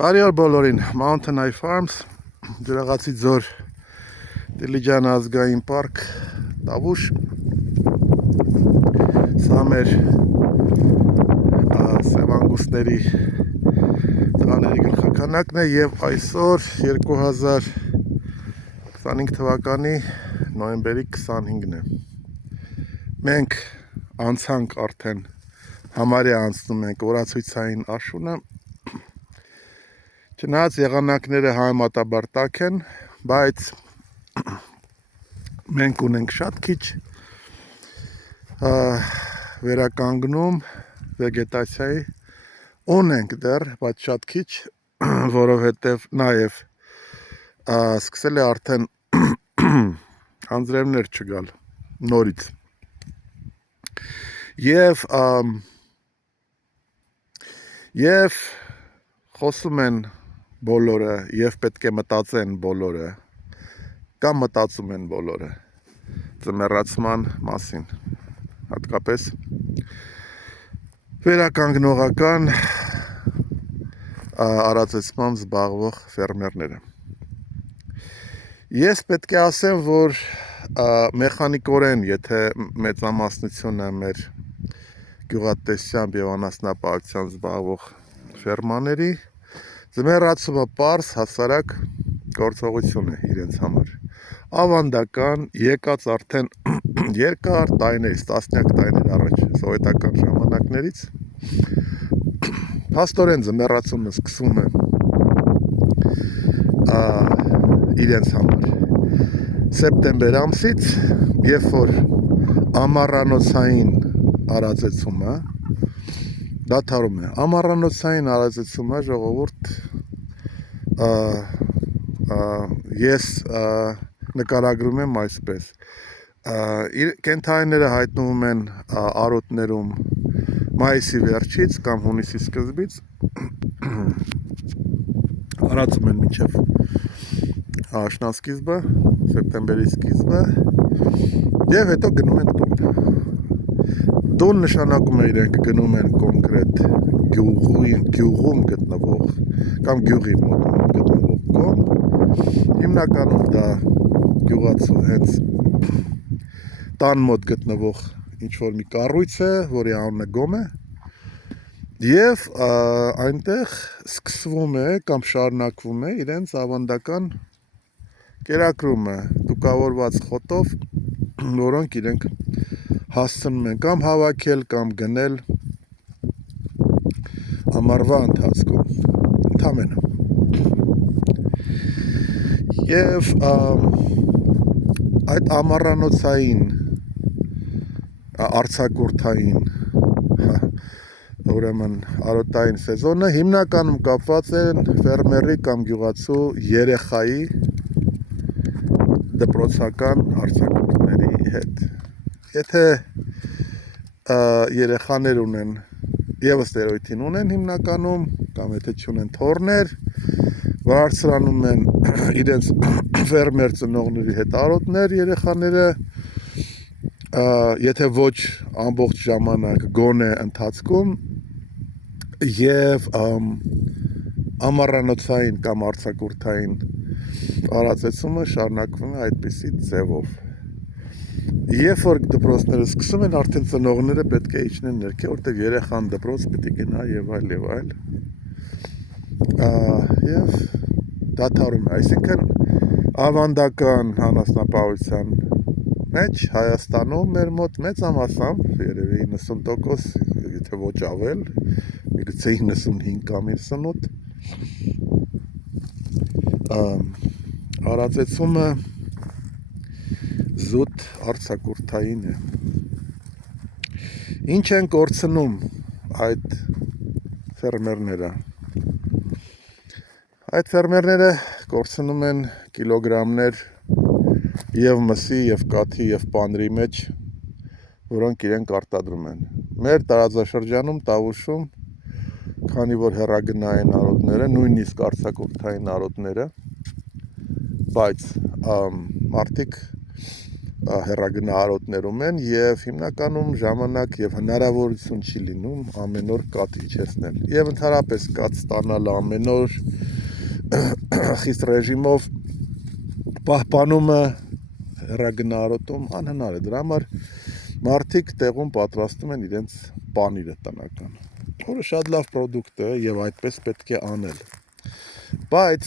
Բարի օր բոլորին, Mountain Eye Farms, Ջրաղացի ձոր Դիլիջան ազգային պարկ, Տավուշ, սա մեր սևանգուստների տղաների գլխականակն է և այսօր 2025 թվականի նոյեմբերի 25-ն է։ Մենք անցանք արդեն համարյա անցնում ենք օրացույցային աշունը, չնայած եղանակները համեմատաբար տաք են, բայց մենք ունենք շատ քիչ վերականգնում վեգետացիայի, ունենք դեռ, բայց շատ քիչ, որովհետև նաև սկսել է արդեն անձրևներ չգալ նորից և խոսում են բոլորը և պետք է մտածեն բոլորը կամ մտածում են բոլորը ձմեռացման մասին, հատկապես վերականգնողական արածեցմամբ զբաղվող ֆերմերները։ Ես պետք է ասեմ, որ մեխանիկորեն, եթե մեծամասնությունը մեր գյուղատնտեսությամբ և անասնապահությամբ զբաղվող ֆերմաների ձմեռացումը պարզ հասարակ գործողություն է իրենց համար։ Ավանդական եկած արդեն երկար տարիներից, տասնյակ տարիներ առաջ, սովետական ժամանակներից փաստորեն ձմեռացումը սկսվում է իրենց համար սեպտեմբեր ամսից, երբ որ ամառանոցային արածեցումը դադարում է։ Ամառանոցային արածեցումը, ժողովուրդ, ես նկարագրում եմ այսպես. կենդանիները հայտնվում են արոտներում մայիսի վերջից կամ հունիսի սկզբից, արածում են մինչև աշնանսկիզբը, սեպտեմբերի սկիզբը և հետո գնում են տուն։ Տուն նշանակում է իրենք գնում են կոնկրետ գյուղում գտնվող կամ գյուղի մոտ գտնվող կողմ, հիմնականում դա գյուղացու հենց տան մոտ գտնվող ինչ-որ մի կառույց է, որի անունը գոմ է, և այնտեղ սկսվում է կամ շարունակվում է իրենց ավանդական կերակրումը տուկավորված խոտով, որոնք իրենք հասցնում են կամ հավաքել, կամ գնել ամառվա ընթացքում, ընդամենը։ Եվ այդ ամառանոցային, արձակուրդային, ուրեմն արոտային սեզոնը հիմնականում կապված են ֆերմերի կամ գյուղացու երեխայի դպրոցական արձակուրդների հետ։ Եթե երեխաներ ունեն, ևս տերոյթին ունեն հիմնականում, կամ եթե չունեն թոռներ, բարձրանում են իրենց ֆերմեր ծնողների հետ արոտներ երեխաները, եթե ոչ ամբողջ ժամանակ, գոնե ընթացքում, և ամառանոցային կամ արձակուրդային արածեցումը շարունակվում է այդպիսի ձևով։ Երբ որ դպրոցները սկսում են, արդեն ծնողները պետք է իջնեն ներքև, որտեղ երեխան դպրոց պիտի գնա և այլ և այլ։ Եվ դադարում է, այսինքն ավանդական անասնապահության մեջ Հայաստանում մեր մոտ մեծամասամբ, երևի 90%, եթե ոչ ավել, միգուցե 95 կամ 98, արածեցումը զուտ արձակուրդային է։ Ինչ են կորցնում այդ ֆերմերները։ Այդ ֆերմերները կորցնում են կիլոգրամներ և մսի, և կաթի, և պանրի մեջ, որոնք իրենք արտադրում են։ Մեր տարածաշրջանում, Տավուշում, քանի որ հեռագնային արոտները, նույնիսկ արձակուրդային արոտները, բայց մարդիկ հեռագնա արոտներում են և հիմնականում ժամանակ և հնարավորություն չի լինում ամեն օր կաթ իջեցնել։ Եվ ընդհանրապես կաթ ստանալը ամեն օր խիստ ռեժիմով պահպանումը հեռագնահարոտում անհնար է, դրա համար մարդիկ տեղում պատրաստում են իրենց պանիրը տնական, որը շատ լավ պրոդուկտ է եւ այդպես պետք է անել, բայց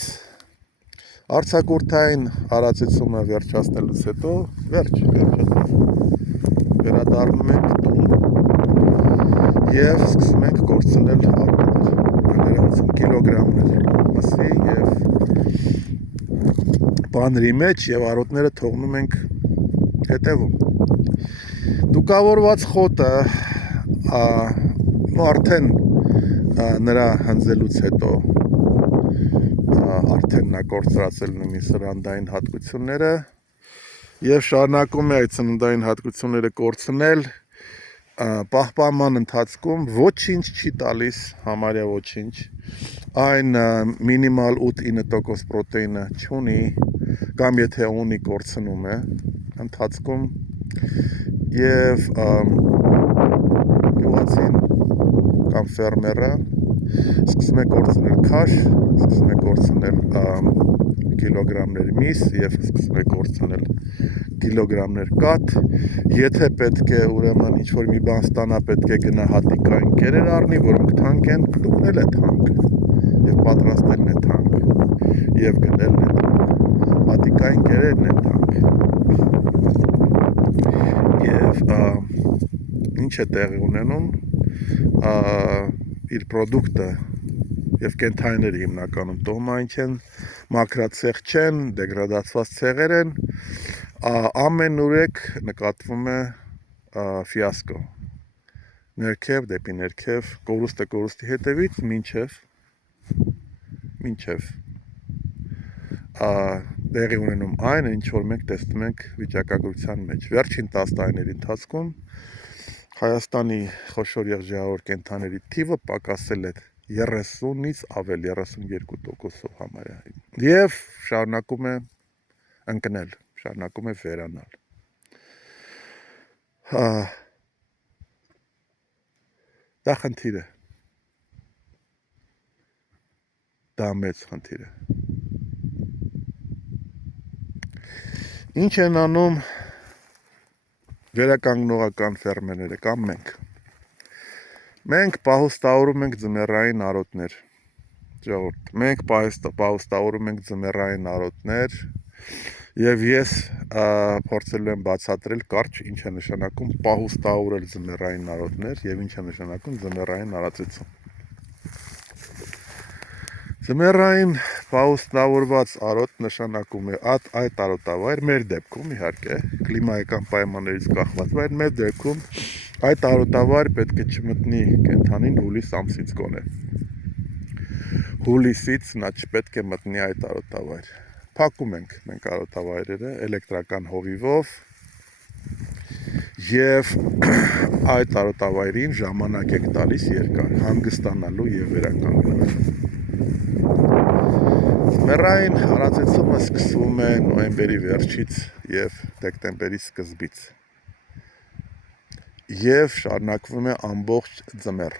արձակուրդային հարացեցումը վերջացնելուց հետո վերադառնում ենք տուն եւ սկսում ենք կորցնել արոտներ, 50 կիլոգրամներ մսի եւ բաների մեջ եւ արոտները թողնում ենք հետևում։ Դուկավորված խոտը արդեն նրա հնձելուց հետո արդեն նա կորցրացել ունի սննդային հատկությունները եւ շարունակում է այդ սննդային հատկությունները կորցնել, պահպանման ընթացքում ոչինչ չի տալիս, համարյա ոչինչ, այն մինիմալ 8-9% պրոտեինը չունի, կամ եթե ունի կորցնում է ընթացքում եւ գյուղացին կամ ֆերմերը սկսում է կորցնել քաշ, սկսում է կորցնել կիլոգրամներ միս եւ սկսում է կորցնել կիլոգրամներ կաթ, եթե պետք է ուրեմն ինչ-որ մի բան ստանա, պետք է գնա հատիկային կերեր առնի, որոնք թանկ են, գտնել է թանկ եւ պատրաստելն է թանկ եւ գնելն է թանկ, հատիկային կերերն են թանկ եւ ինչ է տեղի ունենում իր պրոդուկտը եւ կենթայիները հիմնականում տոհմային չեն, մաքրացեղ չեն, դեգրադացված ցեղեր են, ամենուրեք նկատվում է ֆիասկո, ներքև դեպի ներքև, կորուստը կորուստի հետևից մինչև տեղի ունենում այն, ինչ որ մենք տեսնում ենք վիճակագրության մեջ։ Վերջին 10 տարիների ընթացքում Հայաստանի խոշոր եղջերավոր կենդանիների թիվը պակասել է 30-ից ավել, 32%-ով համարյա եւ շարունակում է ընկնել, շարունակում է վերանալ։ Դա խնդիր է, դա մեծ խնդիր է։ Ինչ են անում վերականգնողական ֆերմերները կամ մենք։ Մենք պահուստավորում ենք ձմեռային արոտներ, ժողովուրդ, մենք պահուստավորում ենք ձմեռային արոտներ եւ ես փորձելու եմ բացատրել կարճ ինչ է նշանակում պահուստավորել ձմեռային արոտներ եւ ինչ է նշանակում ձմեռային արածեցում։ Ձմեռային պահուստավորված արոտ նշանակում է այդ արոտավայր մեր դեպքում իհարկե կլիմայական պայմաններից կախված, բայց մեր դեպքում այդ արոտավայր պետք է չմտնի կենդանին հուլիս ամսից գոնե։ Հուլիսից նա չպետք է մտնի այդ արոտավայր։ Փակում ենք մենք արոտավայրերը էլեկտրական հովիվով եւ այդ արոտավայրին ժամանակ եք տալիս երկար հանգստանալու եւ վերականգնելու։ Ձմեռային հարածեցումը սկսվում է նոյեմբերի վերջից եւ դեկտեմբերի սկզբից եւ շարունակվում է ամբողջ ձմեռ։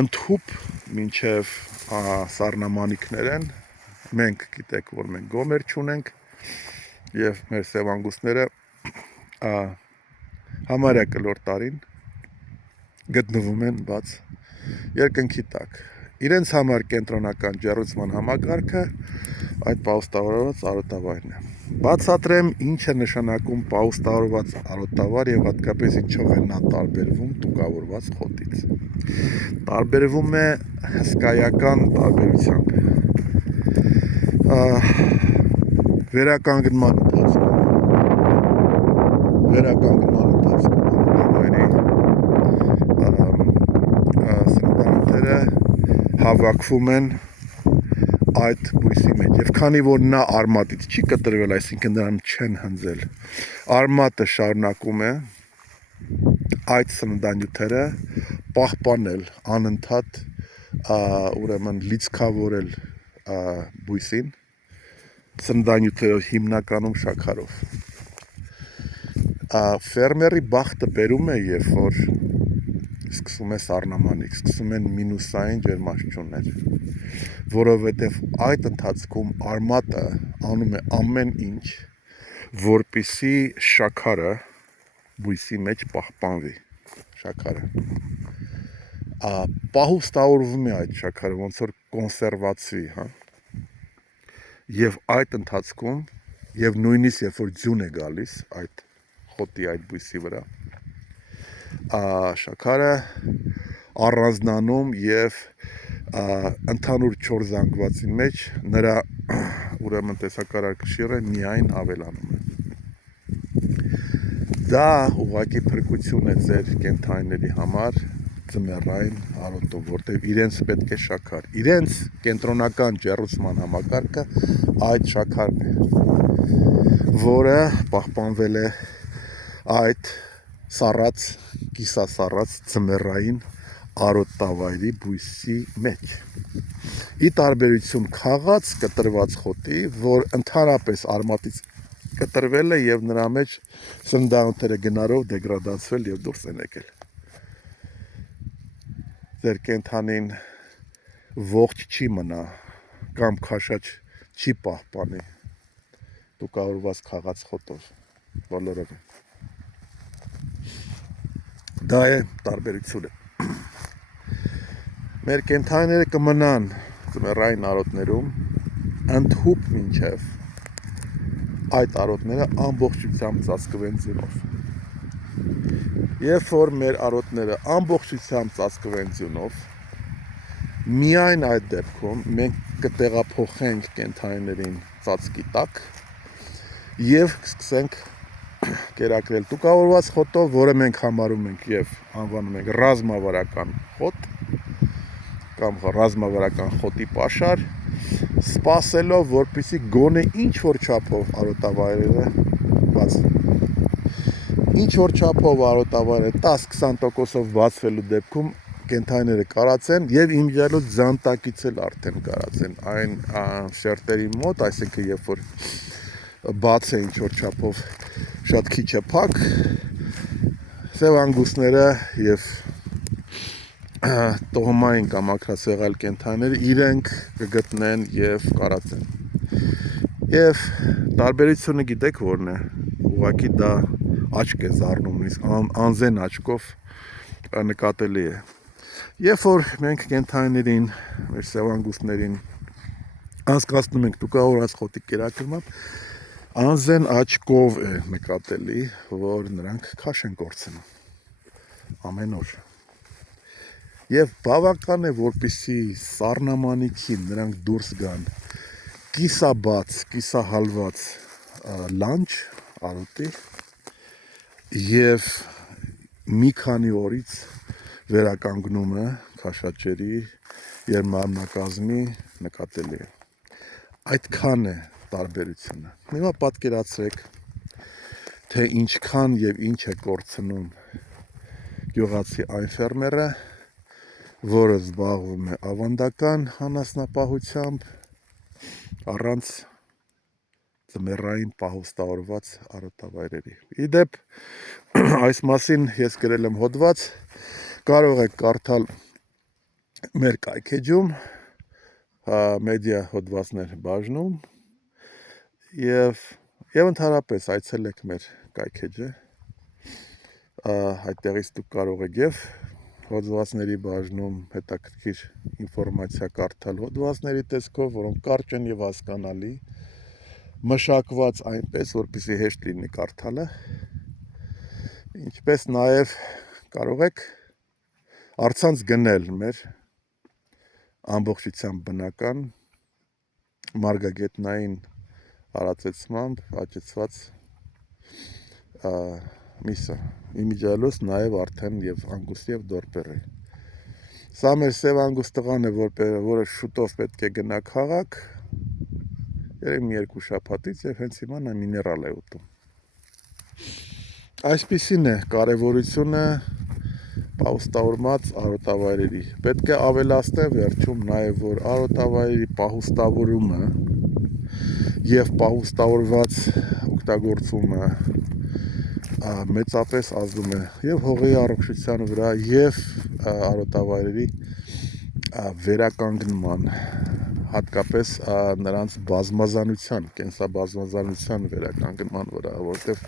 Ընդհուպ մինչեւ սառնամանիքներ են, մենք գիտեք, որ մենք գոմեր չունենք եւ մեր սևանգուստները համարյա կլոր տարին գտնվում են բաց երկնքի տակ։ Իրենց համար կենտրոնական ջեռուցման համակարգը այդ պահուստավորված արոտավայրն է։ Բացատրեմ ինչ է նշանակում պահուստավորված արոտավայր եւ հատկապես ինչով է նա տարբերվում տուկավորված խոտից։ Տարբերվում է հսկայական տարբերությամբ։ Վերականգնման ընթացքում սննդանյութերը հավաքվում են այդ բույսի մեջ եւ քանի որ նա արմատից չի կտրվել, այսինքն նրան չեն հնձել, արմատը շարունակում է այդ սննդանյութերը պահպանել անընդհատ, ուրեմն լիցքավորել բույսին սննդանյութերով հիմնականում շաքարով։ Ֆերմերի բախտը բերում է, երբ որ սկսում սկսում է սառնամանիք, սկսում են մինուսային ջերմաստիճուններ, որովհետև այդ ընթացքում արմատը անում է ամեն ինչ, որպեսզի շաքարը բույսի մեջ պահպանվի, շաքարը պահուստավորվում է այդ շաքարը, ոնց որ կոնսերվացվի, հա, եւ այդ ընթացքում եւ նույնիսկ երբ որ ձյուն է գալիս այդ խոտի այդ բույսի վրա, շաքարը առանձնանում եւ ընդհանուր 4 զանգվածի մեջ նրա ուրեմն տեսակարակշիռը միայն ավելանում է։ Դա ուղղակի փրկություն է ձեր կենդանիների համար ձմեռային արոտով, որտեղ իրենց պետք է շաքար, իրենց կենտրոնական ջեռուցման համակարգը այդ շաքարն է, որը պահպանվել է այդ սառած, կիսասառած ձմեռային արոտավայրի բույսի մեջ։ Ի տարբերություն քաղաց կտրված խոտի, որ ընդհանրապես արմատից կտրվել է եւ նրա մեջ սննդանոթերը գնարով դեգրադացվել եւ դուրս են եկել։ Ձեր կենդանին ողջ չի մնա կամ քաշաչ չի պահպանի տուկավորված քաղաց խոտով բոլորովին։ Դա է տարբերությունը։ Մեր կենդանիները կմնան ձմեռային արոտներում ընդհուպ մինչև այդ արոտները ամբողջությամբ ծածկվեն ձյունով։ Երբ որ մեր արոտները ամբողջությամբ ծածկվեն ձյունով, միայն այդ դեպքում մենք կտեղափոխենք կենդանիներին ծածկի տակ եւ կսկսենք կերակրել տուկավորված խոտով, որը մենք համարում ենք եւ անվանում ենք ռազմավարական խոտ կամ ռազմավարական խոտի պաշար, սպասելով, որպեսզի գոնե ինչ որ չափով արոտավայրերը բացվեն։ Ինչ որ չափով արոտավայրը 10-20%-ով բացվելու դեպքում կենդանիները կարածեն եւ իմիջիալոց ձանտակից էլ արդեն կարածեն այն շերտերի մոտ, այսինքն երբ որ բաց է ինչ որ չափով շատ քիչ է փակ, սև անգուսները եւ տոհմային կամ ակրասեղալ կենդանիները իրենք կգտնեն եւ կարածեն։ Եվ տարբերությունը գիտեք որն է, ուղղակի դա աչք է զարնում, իսկ անզեն աչքով նկատելի է։ Երբ որ մենք կենդանիներին, մեր սևանգուստներին անցկացնում ենք տուկավորված խոտի կերակրմամբ, անզեն աչքով է նկատելի, որ նրանք քաշ են կորցնում ամեն օր։ Եվ բավական է, որպեսզի սառնամանիքին նրանք դուրս գան կիսաբաց, կիսահալված լանջ արոտի եւ մի քանի օրից վերականգնումը քաշաճերի եւ մարմնակազմի նկատելի է։ Այդքան է տարբերությունը։ Հիմա պատկերացրեք, թե ինչքան եւ ինչ է կորցնում գյուղացի այն ֆերմերը, որը զբաղվում է ավանդական անասնապահությամբ առանց ձմեռային պահուստավորված արոտավայրերի։ Իդեպ այս մասին ես գրել եմ հոդված, կարող եք կարդալ մեր կայքեջում, մեդիա հոդվածներ բաժնում եւ ընդհանրապես այցելեք մեր կայքեջը, այդտեղից դուք կարող եք եւ հոդվածների բաժնում հետաքրքիր ինֆորմացիա կարդալ հոդվածների տեսքով, որոնք կարճ են եւ հասկանալի, մշակված այնպես, որպեսզի հեշտ լինի կարդալը, ինչպես նաեւ կարող եք առցանց գնել մեր ամբողջությամբ բնական մարգագետնային արածեցմամբ աճեցված միսը, իմիջիալոց նաև արդեն եւ անգուստի եւ դորպերի։ Սա մեր սև անգուստ տղան է, որը շուտով պետք է գնա քաղաք, երեք մի երկու շաբաթից եւ հենց հիմա նա միներալ է ուտում։ Այսպիսին է կարևորությունը պահուստավորված արոտավայրերի։ Պետք է ավելացնել վերջում նաև, որ արոտավայրերի պահուստավորումը եւ պահուստավորված օգտագործումը մեծապես ազդում է եւ հողի առողջության վրա եւ արոտավայրերի վերականգնման, հատկապես նրանց բազմազանության, կենսաբազմազանության վերականգնման վրա, որտեղ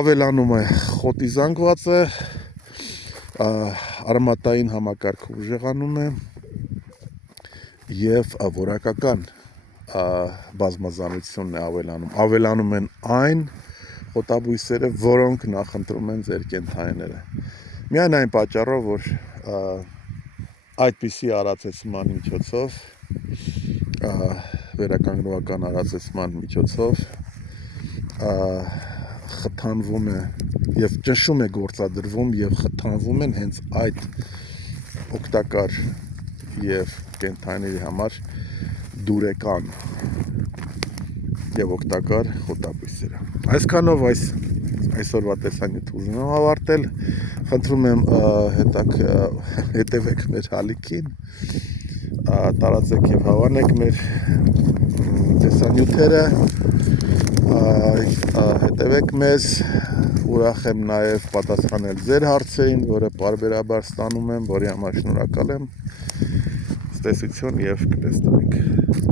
ավելանում է խոտի զանգվածը, արմատային համակարգը ուժեղանում է եւ որակական բազմազանությունն է ավելանում են այն խոտաբույսերը, որոնք նախընտրում են ձեր կենդանիները։ Միայն այն պատճառով, որ այդպիսի արածեցման միջոցով, վերականգնողական արածեցման միջոցով խթանվում է եւ ճնշում է գործադրվում եւ խթանվում են հենց այդ օգտակար եւ կենդանիների համար դուրեկան եւ օգտակար խոտաբույսերը։ Այսքանով այսօրվա տեսանյութը ուզում եմ ավարտել, խնդրում եմ հետևեք մեր հալիքին, տարածեք եւ հավանեք մեր տեսանյութերը, հետևեք մեզ, ուրախ եմ նաեւ պատասխանել ձեր հարցերին, որը պարբերաբար ստանում եմ, որի համար շնորհակալ եմ, ցտեսություն եւ կտեսնենք։